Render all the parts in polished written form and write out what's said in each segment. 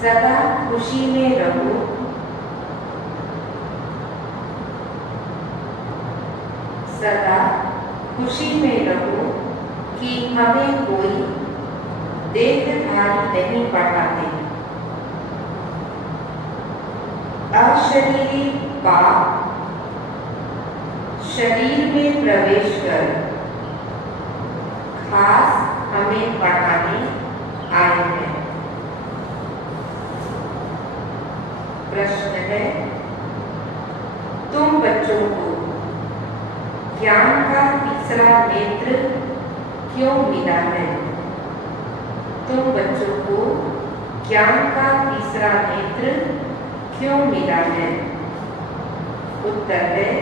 सदा खुशी में रहो, सदा खुशी में रहो कि हमें कोई देहधारी नहीं पढ़ाते। अशरीरी पाप शरीर में प्रवेश कर खास हमें पढ़ाने आए हैं। प्रश्न है, तुम बच्चों को ज्ञान का तीसरा नेत्र क्यों मिला है? तुम बच्चों को ज्ञान का तीसरा नेत्र क्यों मिला है? उत्तर है,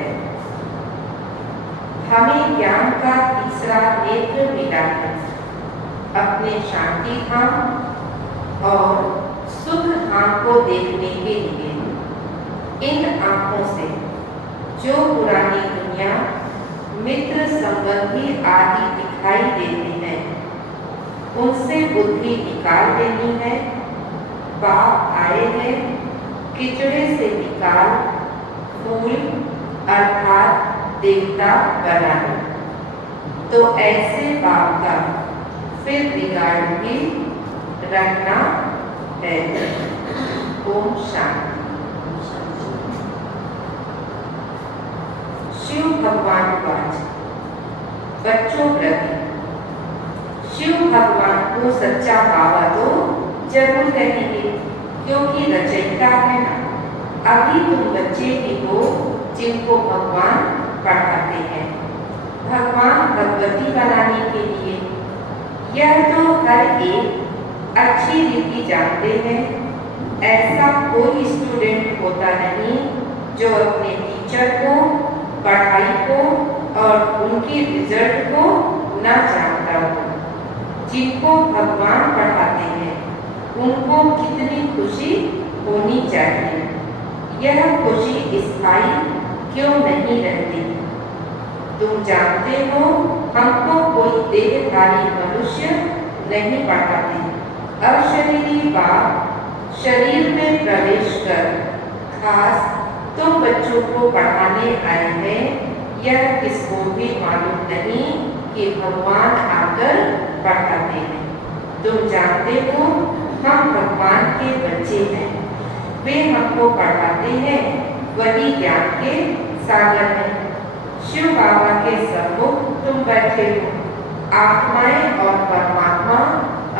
हमें ज्ञान का तीसरा नेत्र मिला है अपने शांति धाम और सुख धाम को देखने के लिए। इन आंखों से जो पुरानी दुनिया, मित्र संबंधी आदि दिखाई देती है, उनसे बुद्धि निकाल देनी है। बाप आए हैं किचड़े से निकाल फूल अर्थात देवता बनाने। तो ऐसे बाप का फिर बिगाड़ भी रखना है। ओम शांति। शिव भगवान वाच, बच्चों प्रति शिव भगवान को सच्चा बाबा तो जरूर कहेंगे, क्योंकि रचयिता है ना। अभी तुम बच्चे ही हो जिनको भगवान पढ़ाते हैं, भगवान भगवती बनाने के लिए। यह तो हर एक अच्छी रीति जानते हैं। ऐसा कोई स्टूडेंट होता नहीं जो अपने टीचर को, पढ़ाई को और उनके रिजल्ट को न जानता हो। जिनको भगवान पढ़ाते हैं उनको कितनी खुशी होनी चाहिए। यह खुशी स्थायी क्यों नहीं रहती? तुम जानते हो हमको कोई देहधारी मनुष्य नहीं पढ़ाते। अशरीरी बाप शरीर में प्रवेश कर खास तुम बच्चों को पढ़ाने आए हैं। यह किसको भी मालूम नहीं कि भगवान आकर पढ़ाते हैं। तुम जानते हो हम भगवान के बच्चे हैं, वे हमको पढ़ाते हैं, वही ज्ञान के सागर हैं। शिव बाबा के सम्मुख तुम बैठे हो। आत्माएं और परमात्मा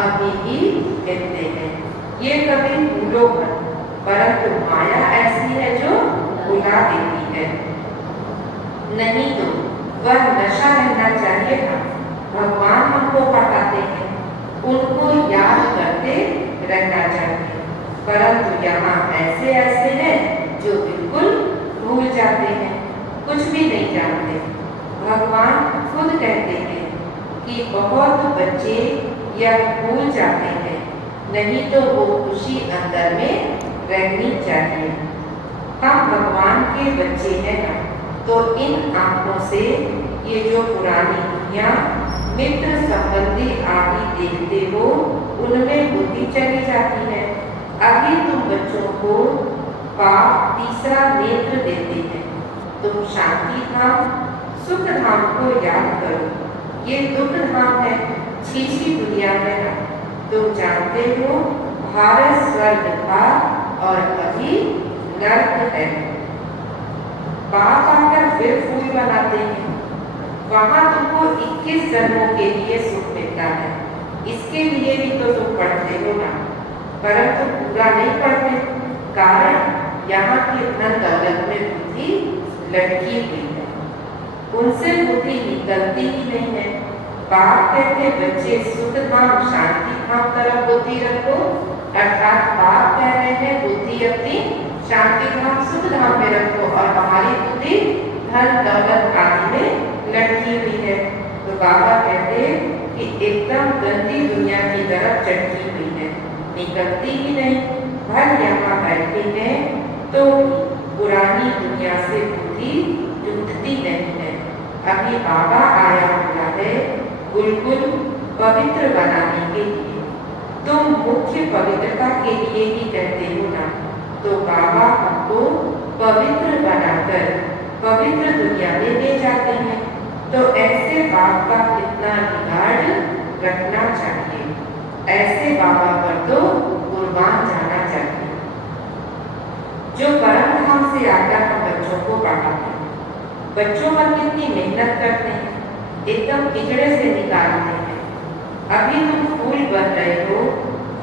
अभी ही कहते हैं। ये कभी भूलो मत, परंतु माया ऐसी है जो भुला देती है। नहीं तो वह नशा रहना चाहिए था। भगवान हमको पढ़ाते हैं, उनको याद करते रहना चाहिए। परंतु यहाँ ऐसे ऐसे हैं जो बिल्कुल भूल जाते हैं, कुछ भी नहीं जानते। भगवान खुद कहते हैं कि बहुत बच्चे यह भूल जाते हैं, नहीं तो वो खुशी अंदर में रहनी चाहिए। हम भगवान के बच्चे हैं ना, तो इन आंखों से ये जो पुरानी दुनिया, मित्र संबंधी आदि देखते हो, उनमें बुद्धि चली जाती है। अभी तुम बच्चों को पाप तीसरा नेत्र देते हैं। तुम शांति धाम, सुख धाम को याद करो। ये दुख धाम है, छीछी दुनिया है ना। तुम जानते हो भारत स्वर्ग था और अभी नर्क है। बाप आकर फिर फूल बनाते हैं, वहां तुमको 21 जन्मों के लिए सुख मिलता है। इसके लिए भी तो तुम पढ़ते हो ना, परंतु पूरा नहीं पढ़ते। कारण यहाँ की धन दौलत में बुद्धि लटकी हुई है, उनसे बुद्धि निकलती ही नहीं है। बाप कहते बच्चे सुख धाम, शांति धाम तरफ बुद्धि रखो, अर्थात बाप कह रहे हैं बुद्धि अपनी शांति धाम, सुख धाम में रखो और हमारी बुद्धि धन दौलत आदि में लटकी हुई है। तो बाबा कहते कि एकदम गंदी दुनिया की तरफ चटकी हुई है, निकलती ही नहीं। भर यहाँ बैठे हैं तो पुरानी दुनिया से बुद्धि जुटती नहीं है। अभी बाबा आया हुआ है बिल्कुल पवित्र बनाने के लिए। तुम मुख्य पवित्रता के लिए ही कहते हो ना, तो बाबा हमको पवित्र बनाकर पवित्र दुनिया में ले जाते हैं। तो ऐसे बाप का कितना रिगार्ड रखना चाहिए, ऐसे बाबा पर तो कुर्बान जाना चाहिए। जो परम धाम से आकर हम बच्चों को पढ़ाते हैं, बच्चों पर कितनी मेहनत करते हैं, एकदम कीचड़े से निकालते हैं। अभी तुम फूल बन रहे हो,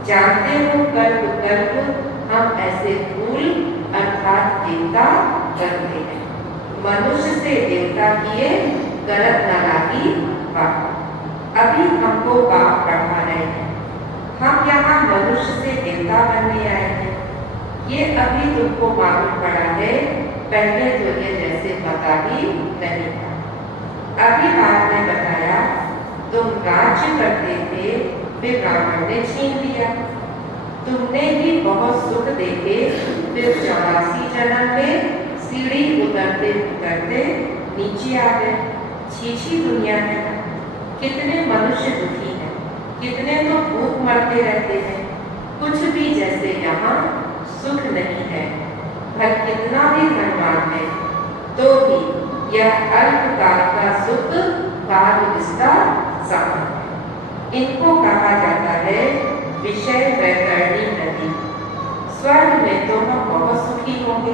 जानते हो कल्प कल्प हम ऐसे फूल अर्थात देवता बनते हैं। मनुष्य से देवता किए गलत न लागी बात। अभी हमको बाप पढ़ा रहे हैं, हम यहाँ मनुष्य से देवता बनने आए हैं। ये अभी तुमको मालूम पड़ा है, पहले तो ये जैसे पता ही नहीं था। अभी बाप ने बताया तुम राज्य करते थे, फिर रावण ने छीन लिया। तुमने भी बहुत सुख देखे, फिर 84 जन्म में सीढ़ी उतरते उतरते नीचे आ गए। छीछी दुनिया है ना, कितने मनुष्य दुखी हैं, कितने तो भूख मरते रहते हैं। कुछ भी जैसे यहाँ सुख नहीं है, भर कितना भी धनवान है तो भी यह अल्पकाल का सुख काल विस्तार समान है। इनको कहा जाता है विषय वैतरणी नदी। स्वर्ग में तो हम बहुत सुखी होंगे,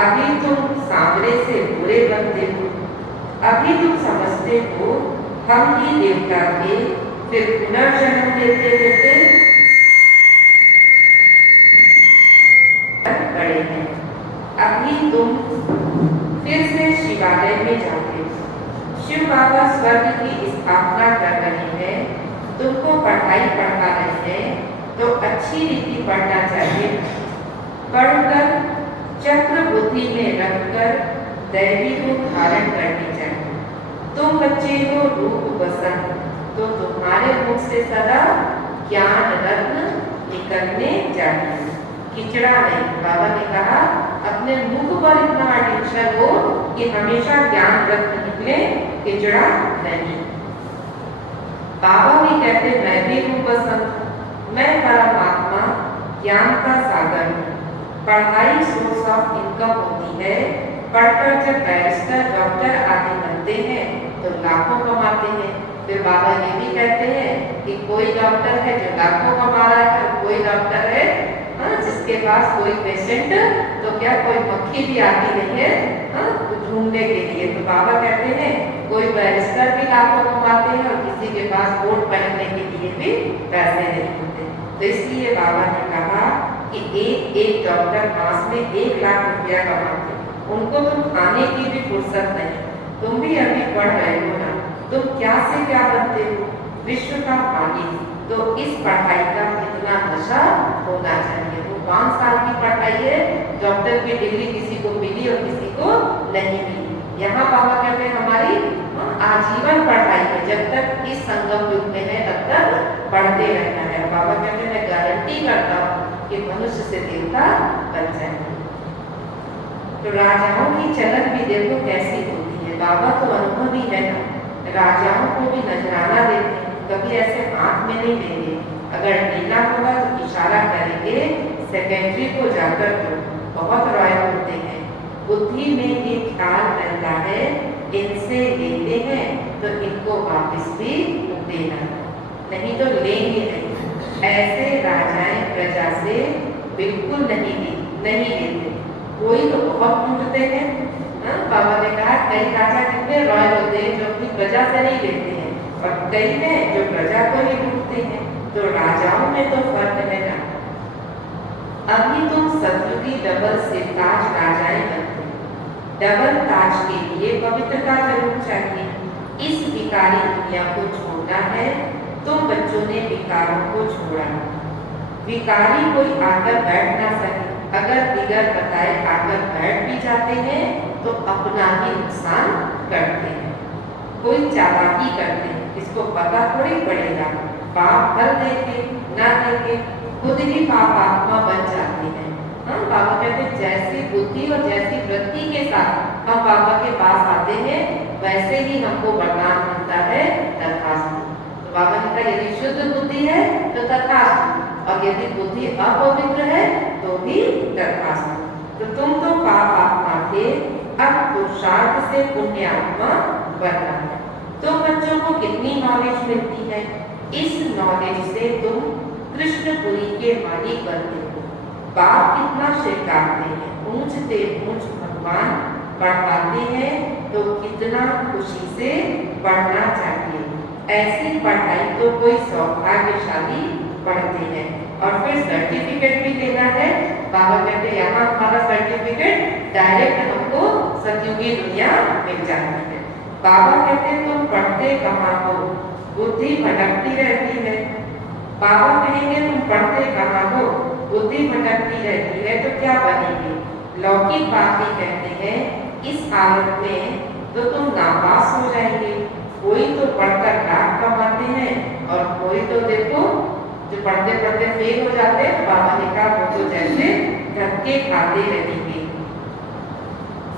अभी तुम सांवरे से बुरे बनते हो। अभी तुम समझते हो हम ही देवता थे, फिर पुनर्जन्म लेते लेते बड़े हैं। अभी तुम फिर से शिवालय में जाते हो। शिव बाबा स्वर्ग की स्थापना कर रहे हैं, तुमको पढ़ाई पढ़ा रहे हैं, तो अच्छी रीति पढ़ना चाहिए। पढ़कर चक्र बुद्धि में रखकर दैवी को धारण करनी चाहिए। तुम बच्चे हो रूप बसंत, तो तुम्हारे मुख से सदा ज्ञान रत्न निकलने चाहिए, किचड़ा नहीं। बाबा ने कहा अपने मुख पर इतना अटेंशन हो कि हमेशा ज्ञान रत्न निकले, किचड़ा नहीं। बाबा भी कहते मैं भी हूँ बसंत, मैं परमात्मा ज्ञान का सागर हूँ। पढ़ाई सोर्स ऑफ इनकम होती है। पढ़कर जब बैरिस्टर डॉक्टर आदि बनते हैं तो लाखों कमाते हैं। फिर बाबा ये भी कहते हैं कि कोई डॉक्टर है जो लाखों कमा रहा है, और कोई डॉक्टर है जिसके पास कोई पेशेंट तो क्या कोई मक्खी भी आती नहीं है ढूंढने के लिए। तो बाबा कहते हैं कोई बैरिस्टर भी लाखों कमाते हैं और किसी के पास कोट पहनने के लिए भी पैसे नहीं होते। तो इसलिए बाबा ने कहा कि एक एक डॉक्टर मास में 1 लाख रुपया कमाते, उनको तुम खाने की भी फुर्सत नहीं। तुम भी अभी पढ़ रहे हो ना, तुम क्या से क्या बनते हो, विश्व का मालिक। तो इस पढ़ाई का कितना नशा होना चाहिए। वो 5 साल की पढ़ाई है, डॉक्टर की डिग्री किसी को मिली और किसी को नहीं मिली। यहाँ बाबा कहते हैं हमारी आजीवन पढ़ाई है, जब तक इस संगम युग में है तब तक पढ़ते रहना है। बाबा कहते हैं मैं गारंटी करता हूँ कि मनुष्य से देवता बन जाएंगे। तो राजाओं की चलन भी देखो कैसी होती है। बाबा तो अनुभवी है ना, राजाओं को भी नजराना देते हैं, कभी ऐसे हाथ में नहीं देंगे। अगर ढीला होगा तो इशारा करेंगे सेक्रेटरी को जाकर दो। बहुत रॉयल होते हैं, बुद्धि में ये ख्याल रहता है इनसे लेते हैं तो इनको वापस भी देना, नहीं तो लेंगे नहीं। ऐसे राजाएं प्रजा से बिल्कुल नहीं लेते। कोई तो बहुत लूटते हैं। बाबा ने कहा कई राजा कितने रॉयल होते हैं जो अपनी प्रजा से नहीं लेते हैं, और कई हैं जो प्रजा को ही लूटते हैं। तो राजाओं में तो फर्क है ना। अभी तुम सतयुगी डबल सिरताज राजाएं बनते, डबल ताज के लिए पवित्रता जरूर चाहिए। इस विकारी दुनिया को छोड़ना है। तुम बच्चों ने विकारों को छोड़ा। विकारी कोई आकर बैठ ना सके, अगर बिगड़ बताए आकर बैठ भी जाते हैं तो अपना ही नुकसान करते हैं। कोई चालाकी करते हैं, इसको पता थोड़ी पड़ेगा, पाप फल देके ना देके खुद ही पाप आत्मा बन जाते हैं। बाबा कहते हैं जैसी बुद्धि और जैसी वृत्ति के साथ हम बाबा के पास आते हैं वैसे ही हमको वरदान मिलता है तथास्तु। तो बाबा ने कहा यदि शुद्ध बुद्धि है तो तथास्तु, और यदि बुद्धि अपवित्र है तो भी तथास्तु। तो तुम तो पाप आत्मा थे, अब पुरुषार्थ से पुण्य आत्मा बनना है। तो बच्चों को कितनी नॉलेज मिलती है? इस नॉलेज से तुम कृष्णपुरी के मालिक बनते हो। बाप कितना स्वीकारते हैं, ऊंचते ऊंच भगवान पढ़ाते हैं तो कितना खुशी से पढ़ना चाहिए। ऐसी पढ़ाई तो कोई सौभाग्यशाली पढ़ते हैं और फिर सर्टिफिकेट भी लेना है। बाबा कहते हैं यहाँ हमारा सर्टिफिकेट डायरेक्ट हमको सतयुगी दुनिया मिल जाती है। बाबा कहते हैं तुम पढ़ते कहाँ हो, बुद्धि भटकती रहती है। बाबा कहेंगे तुम पढ़ते कहाँ हो, बुद्धि भटकती रहती है, तो क्या बनेंगे? लौकिक बात ही कहते हैं इस हालत में तो तुम नापास हो जाएंगे। कोई तो पढ़कर लाख कमाते हैं और कोई तो देखो जो पढ़ते पढ़ते फेल हो जाते हैं। तो बाबा ने कहा वो तो जैसे धक्के खाते रहेंगे।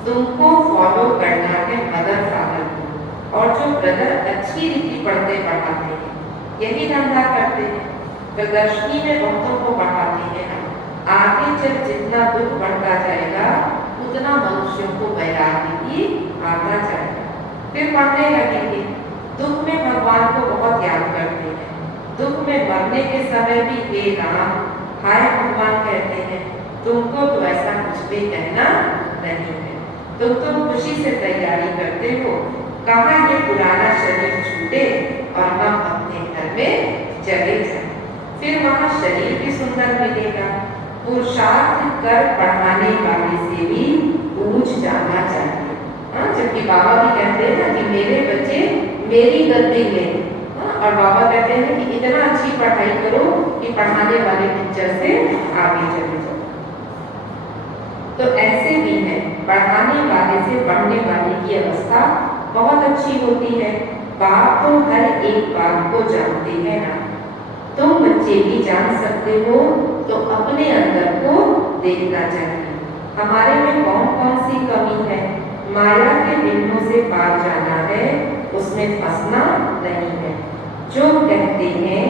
तुमको फॉलो करना है मदर फादर को, और जो ब्रदर अच्छी रीति पढ़ते पढ़ाते हैं यही धंधा करते हैं, प्रदर्शनी में बहुतों को पढ़ाते हैं। आगे जब जितना दुख बढ़ता जाएगा उतना मनुष्यों को वैराग्य भी आता जाएगा, फिर पढ़ने लगेंगे। दुख में भगवान को बहुत याद करते हैं, दुख में मरने के समय भी हे राम हाय भगवान कहते हैं। तुमको तो ऐसा कुछ भी कहना नहीं है, तुम तो खुशी से तैयारी करते हो। कहाँ ये पुराना शरीर छूटे और हम अपने घर में चले जाएं, फिर वहाँ शरीर भी सुंदर मिलेगा। पुरुषार्थ कर पढ़ाने वाले से भी पूछ जाना चाहिए। हाँ, जबकि बाबा भी कहते हैं ना कि मेरे बच्चे मेरी गद्दी में, और बाबा कहते हैं कि इतना अच्छी पढ़ाई करो कि पढ़ाने वाले टीचर से आगे चले जाओ। तो ऐसे भी है, पढ़ाने वाले से पढ़ने वाले की अवस्था बहुत अच्छी होती है। बाप तो हर एक बात को जानते हैं ना, तुम बच्चे भी जान सकते हो, तो अपने अंदर को देखना चाहिए। हमारे में कौन कौन सी कमी है? माया के बिंदु से पार जाना है, उसमें फंसना नहीं है। जो कहते हैं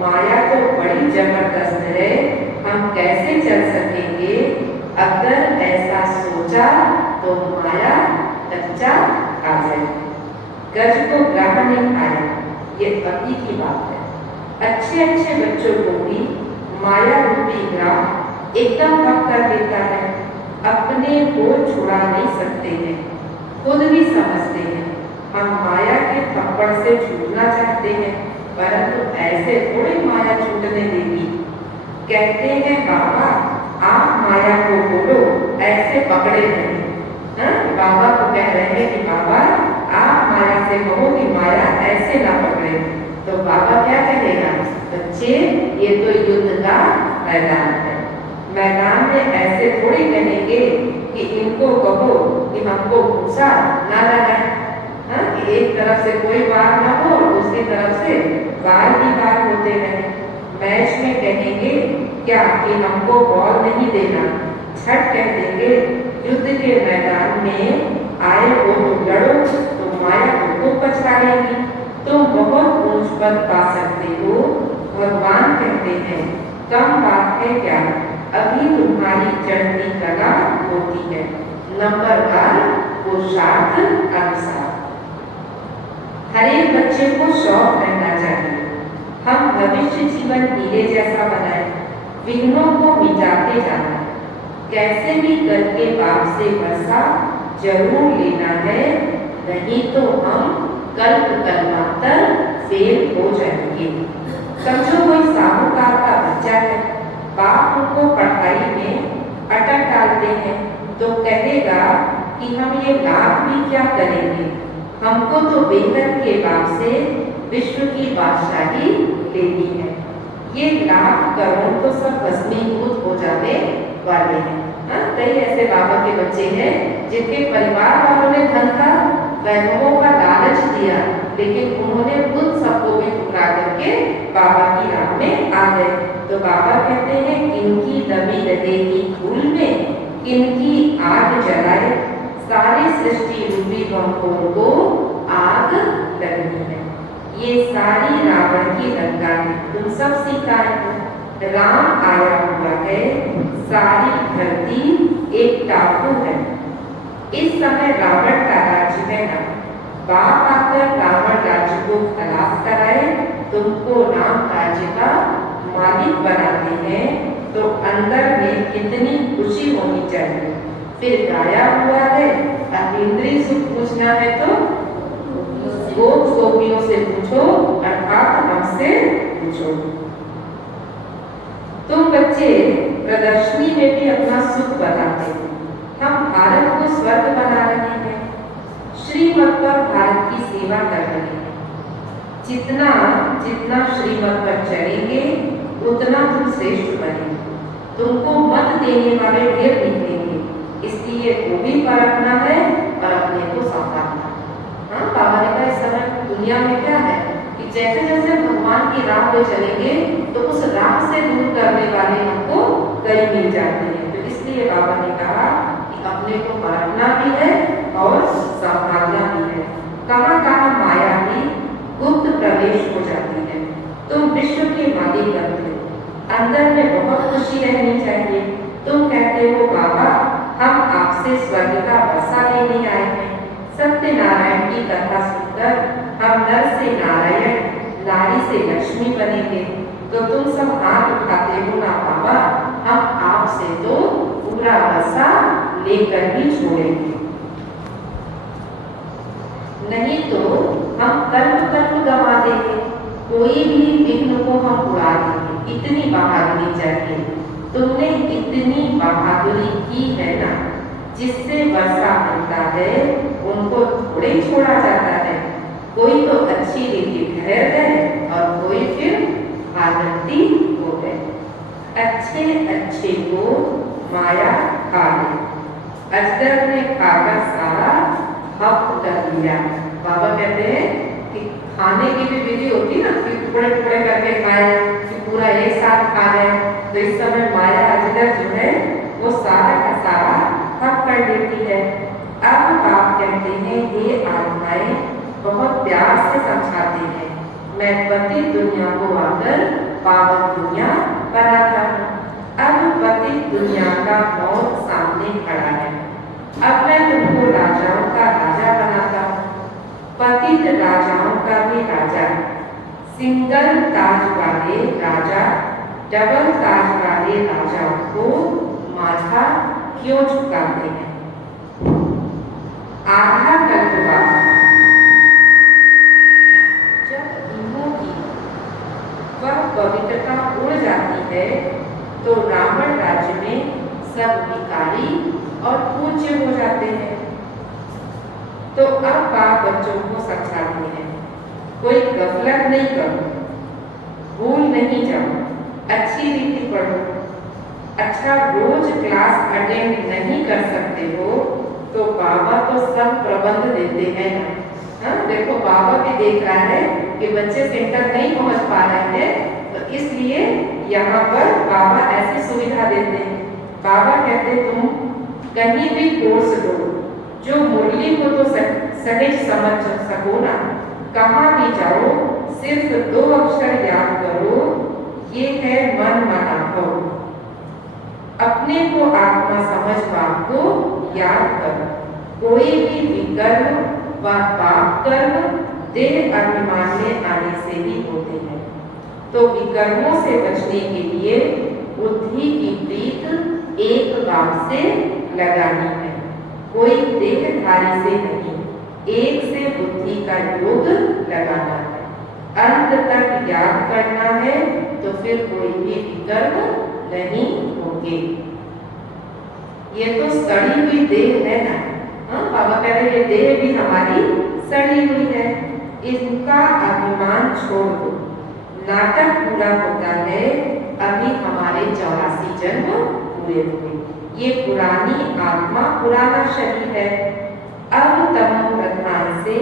माया तो बड़ी जबरदस्त है, हम कैसे चल सकेंगे? अगर ऐसा सोचा तो माया कच्चा खा जाए। गज को ग्राह नहीं खाया, ये पति की बात है। अच्छे अच्छे बच्चों को भी माया रूपी ग्राह एकदम पक कर देता है। अपने को छुड़ा नहीं सकते हैं, खुद भी समझते हैं हम माया के थप्पड़ से छूटना चाहते हैं, परंतु ऐसे थोड़ी माया छूटने देगी। कहते हैं बाबा आप माया को बोलो, ऐसे पकड़े नहीं। हाँ, बाबा को कह रहे हैं कि बाबा आप माया से कहो कि माया ऐसे ना पकड़े। तो बाबा क्या कहेगा? बच्चे ये तो युद्ध का मैदान है, मैदान में ऐसे थोड़ी कहेंगे कि इनको कहो कि हमको गुस्सा ना लगाए। हाँ, कि एक तरफ से कोई बात ना हो और दूसरी तरफ से बार ही बार होते रहे। मैच में कहेंगे क्या कि हमको बॉल नहीं देना, छठ कह देंगे। युद्ध के मैदान में आए हो तो लड़ो, तो माया तुमको पछाड़ेगी। तुम बहुत ऊंच पद पा सकते हो। भगवान कहते हैं कम बात है क्या, अभी तुम्हारी चढ़ती कला होती है। नंबर 1 पुरुषार्थ अनुसार हर एक बच्चे को शौक रहना चाहिए, हम भविष्य जीवन हीरे जैसा बनाए, विघ्नों को मिटाते जाना है। कैसे भी करके बाप से वर्षा जरूर लेना है, नहीं तो हम कल्प कल्पांतर फेल हो जाएंगे। समझो कोई साहूकार का बच्चा है, बाप उनको पढ़ाई में अटक डालते हैं, तो कहेगा कि हम ये लाभ भी क्या करेंगे, हमको तो बेहद के बाप से विश्व की बादशाही लेनी है। ये लाख करोड़ तो सब भस्मीभूत हो जाने वाले हैं। कई ऐसे बाबा के बच्चे हैं जिनके परिवार वालों ने धन का वैभवों का लालच दिया, लेकिन उन्होंने उन सबको भी ठुकरा करके बाबा की राह में आ गए। तो बाबा कहते हैं किनकी दबी रहेगी धूल में, किनकी आग जलाए, सारी सृष्टि रूपी बंकों को आग लगनी है। ये सारी रावण की लंका है, तुम सब सिखाए हो। राम आया हुआ है, सारी धरती एक टापू है। इस समय रावण का राज्य है ना। बाप आकर रावण राज्य को खलास कराए, तुमको राम राज्य का मालिक बनाते हैं, तो अंदर में कितनी खुशी होनी चाहिए। फिर गाया हुआ है, इंद्रिय सुख पूछना है तो गोपियों से पूछो, अर्थात हमसे पूछो। तुम बच्चे प्रदर्शनी में भी अपना सुख बताते हैं। हम भारत को स्वर्ग बना रहे हैं, श्रीमत पर भारत की सेवा कर रहे हैं। जितना जितना श्रीमत पर चलेंगे उतना तुम श्रेष्ठ बनेंगे। तुमको मत देने वाले ढेर निकलेंगे, इसलिए वो भी परखना है और अपने को संभालना। हाँ, बाबा ने कहा इस समय दुनिया में क्या है कि जैसे जैसे भगवान की राह पे चलेंगे तो उस राह से दूर करने वाले हमको कई मिल जाते हैं। तो इसलिए बाबा ने कहा कि अपने को परखना भी है और संभालना भी है। कहाँ कहाँ माया की गुप्त प्रवेश हो जाती है। तुम विश्व के मालिक बनते हो, अंदर में बहुत खुशी रहनी चाहिए। तुम कहते हो बाबा हम आपसे स्वर्ग का वर्षा लेने आए हैं। सत्यनारायण की कथा सुनकर हम नर से नारायण, नारी से लक्ष्मी बनेंगे। तो तुम सब हाथ उठाते हो ना बाबा, हम आपसे तो पूरा वर्षा लेकर ही छोड़ेंगे, नहीं तो हम कर्म गवा देंगे। कोई भी विघ्न को हम उड़ा देंगे। इतनी बहादुरी चाहिए। तुमने इतनी बहादुरी की है ना, जिससे वर्षा मिलता है उनको थोड़े छोड़ा जाता है। कोई तो अच्छी रीति ठहर गए और कोई फिर आनंदी हो गए। अच्छे अच्छे को माया खा ले। अजगर ने खाकर सारा हक कर दिया। बाबा कहते हैं कि खाने की भी विधि होती ना, कि टुकड़े टुकड़े करके खाए, कि पूरा एक साथ खा ले। तो इस समय माया अजगर जो है वो सारा का सारा हक कर लेती है। अब आप कहते हैं ये आत्माएं बहुत प्यार से समझाते हैं, मैं पति दुनिया को आकर पावन दुनिया बनाता हूँ। अब पति दुनिया का मौत सामने खड़ा है। अब मैं तुमको राजाओं का राजा बनाता हूँ, पतित राजाओं का भी राजा। सिंगल ताज वाले राजा डबल ताज वाले राजाओं को माथा क्यों झुकाते हैं? आधा कल्पवास जब इन्हों की वह पवित्रता उड़ जाती है तो रावण राज्य में सब भिखारी और पूज्य हो जाते हैं। तो अब बाप बच्चों को समझाते हैं, कोई गफलत नहीं करो, भूल नहीं जाओ, अच्छी रीति पढ़ो। अच्छा रोज क्लास अटेंड नहीं कर सकते हो तो बाबा तो सब प्रबंध देते हैं ना। हाँ, देखो बाबा भी देख रहा है कि बच्चे सेंटर नहीं पहुंच पा रहे हैं, तो इसलिए यहाँ पर बाबा ऐसी सुविधा देते हैं। बाबा कहते तुम कहीं भी कोर्स लो, जो मुरली को तो सहज समझ सको ना, कहाँ भी जाओ सिर्फ 2 अक्षर याद करो, ये है मन मनाभव। अपने को आत्मा समझ बाप को याद करो। कोई भी विकर्म व पाप कर्म देह अभिमान में आने से ही होते हैं। तो विकर्मों से बचने के लिए बुद्धि की प्रीत एक बात से लगानी है, कोई देहधारी से नहीं। एक से बुद्धि का योग लगाना है, अंत तक याद करना है, तो फिर कोई भी विकर्म नहीं होंगे। ये तो सड़ी हुई देह है ना। हाँ, बाबा कह रहे ये देह भी हमारी सड़ी हुई है, इनका अभिमान छोड़ दो। नाटक पूरा होता है, अभी हमारे 84 जन्म पूरे हुए। ये पुरानी आत्मा पुराना शरीर है। अब तमो प्रधान से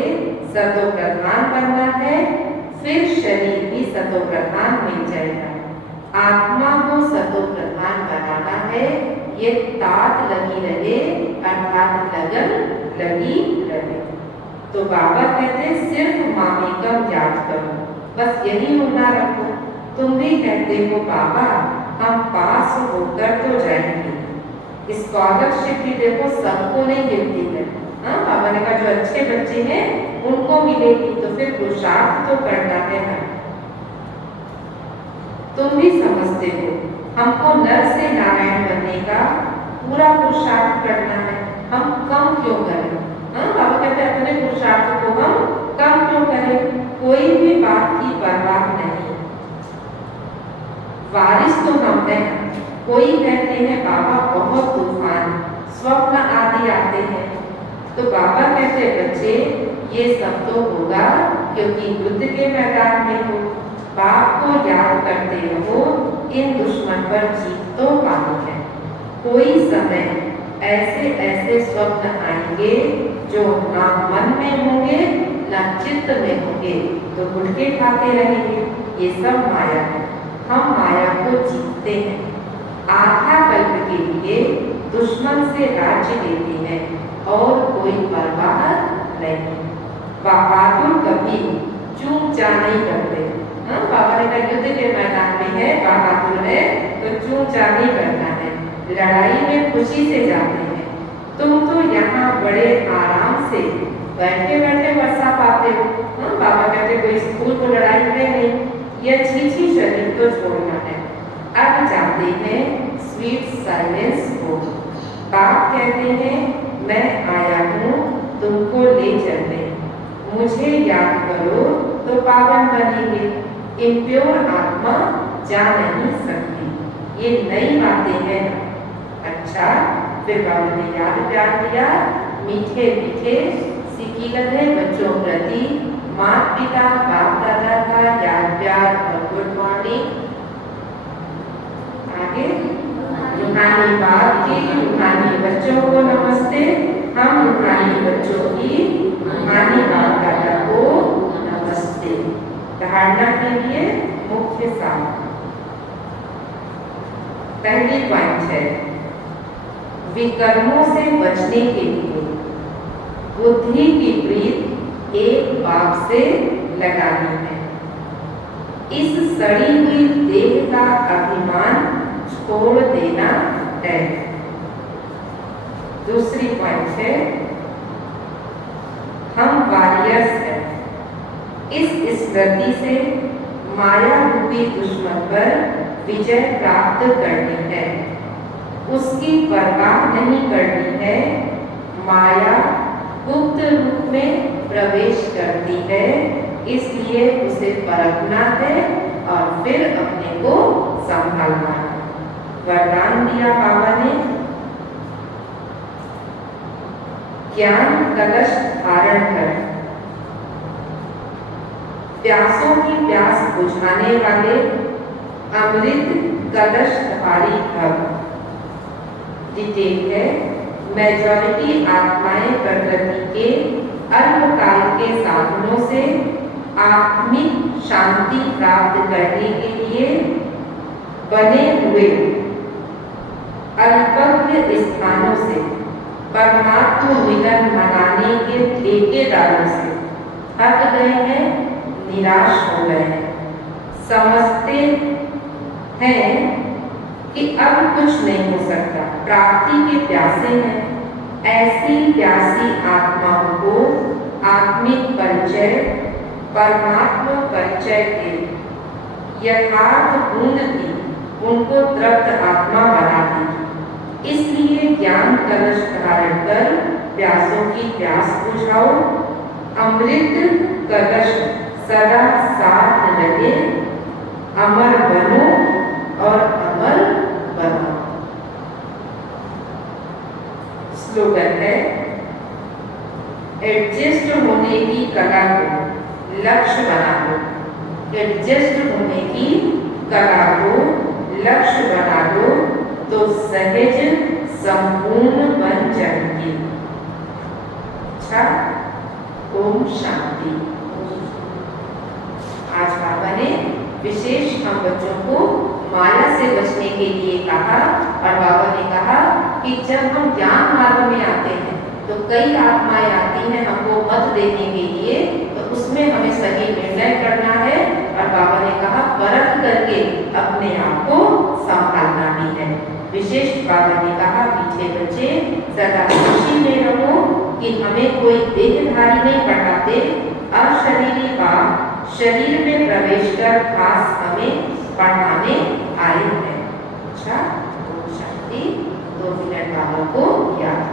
सतो प्रधान बनना है, फिर शरीर भी सतो प्रधान मिल जाएगा। आत्मा को सतो प्रधान बनाना है, ये तात लगी रहे, अर्थात लगन लगी रहे। तो बाबा कहते सिर्फ मामेकम याद करो, बस यही होना रखो। तुम भी कहते हो बाबा हम पास होकर तो जाएंगे। स्कॉलरशिप भी देखो सबको नहीं मिलती है। हाँ, बाबा ने कहा जो अच्छे बच्चे हैं उनको मिलेगी, तो फिर पुरुषार्थ तो करना है ना। तुम भी समझते हो हमको नर से नारायण बनने का पूरा पुरुषार्थ करना है, हम कम क्यों करें। हाँ, बाबा कहते हैं अपने पुरुषार्थ को हम कम क्यों करें, कोई भी बात की परवाह नहीं। वारिस तो हम हैं। कोई कहते हैं बाबा बहुत तूफान स्वप्न आदि आते हैं, तो बाबा कहते हैं बच्चे ये सब तो होगा क्योंकि युद्ध के मैदान में हो, बाप को याद करते रहो, इन दुश्मन पर जीत तो पानी है। कोई समय ऐसे ऐसे स्वप्न आएंगे जो ना मन में होंगे ना चित्त में होंगे, तो गुटके खाते रहेंगे। ये सब माया है, हम माया को जीतते हैं। आधा कल्प के लिए दुश्मन से राज्य लेते हैं और कोई परवाह नहीं। बहादुर कभी चूक जा नहीं करते। हाँ, बाबा ने कहा युद्ध के मैदान में है, बहादुर है तो चूक जा नहीं करना है, लड़ाई में खुशी से जाते हैं। तुम तो यहाँ बड़े आराम से बैठे बैठे वर्षा पाते हो। हाँ, बाबा कहते कोई स्कूल तो लड़ाई है नहीं, यह छीछी शरीर तो छोड़ना है। अब जाते हैं स्वीट साइलेंस को। बाप कहते हैं मैं आया हूँ तुमको ले चलने, मुझे याद करो तो पावन बनेंगे। इम्प्योर आत्मा जा नहीं सकती, ये नई बातें हैं। अच्छा, फिर बाबा ने याद प्यार दिया, मीठे मीठे सीखी गए बच्चों प्रति माता पिता बाप दादा का याद प्यार और गुड मॉर्निंग। आगे रूहानी बाप की रूहानी बच्चों को नमस्ते। हम रूहानी बच्चों की रूहानी बाप दादा को नमस्ते। धारणा के लिए मुख्य सार। पहली पॉइंट है विकर्मों से बचने के लिए बुद्धि की प्रीत एक बाप से लगानी है। इस सड़ी हुई देह का अभिमान छोड़ देना है। दूसरी पॉइंट है हम वॉरियर्स हैं। इस स्मृति से माया रूपी दुश्मन पर विजय प्राप्त करनी है, उसकी परवाह नहीं करनी है। माया गुप्त रूप में प्रवेश करती है, इसलिए उसे परखना है और फिर अपने को संभालना है। वरदान दिया बाबा ने, ज्ञान कलश धारण कर प्यासों की प्यास बुझाने वाले अमृत कलश धारी भव। डिटेल है मेजॉरिटी आत्माएं प्रकृति के अल्पकाल के साधनों से आत्मिक शांति प्राप्त करने के लिए बने हुए अल्पज्ञ स्थानों से परमात्मा मिलन मनाने के ठेकेदारों से थक गए हैं, निराश हो गए हैं, समझते हैं कि अब कुछ नहीं हो सकता, प्राप्ति के प्यासे हैं। ऐसी प्यासी आत्माओं को आत्मिक परिचय परमात्मा परिचय के यथार्थ बूंद भी उनको तृप्त आत्मा बना दी। इसलिए ज्ञान कलश धारण कर प्यासों की प्यास बुझाओ, अमृत कलश सदा साथ रहे, अमर बनो और अमर बनो। स्लोगन है एडजस्ट होने की कला को लक्ष्य बना लो। एडजस्ट होने की कला को लक्ष्य बना लो तो सहज संपूर्ण बन जाएगी। अच्छा, ओम शांति। आज बाबा ने विशेष हम बच्चों को माया से बचने के लिए कहा, और बाबा ने कहा कि जब हम ज्ञान मार्ग में आते हैं तो कई आत्माएं आती हैं हमको मत देने के लिए, तो उसमें हमें सही निर्णय करना है। और बाबा ने कहा परख करके विशिष्ट बाबा ने कहा, मीठे बच्चे सदा खुशी में रहो कि हमें कोई देहधारी नहीं पढ़ाते। अशरीरी बाप शरीर में प्रवेश कर खास हमें पढ़ाने आए हैं। अच्छा, शांति 2 मिनट बाबा को याद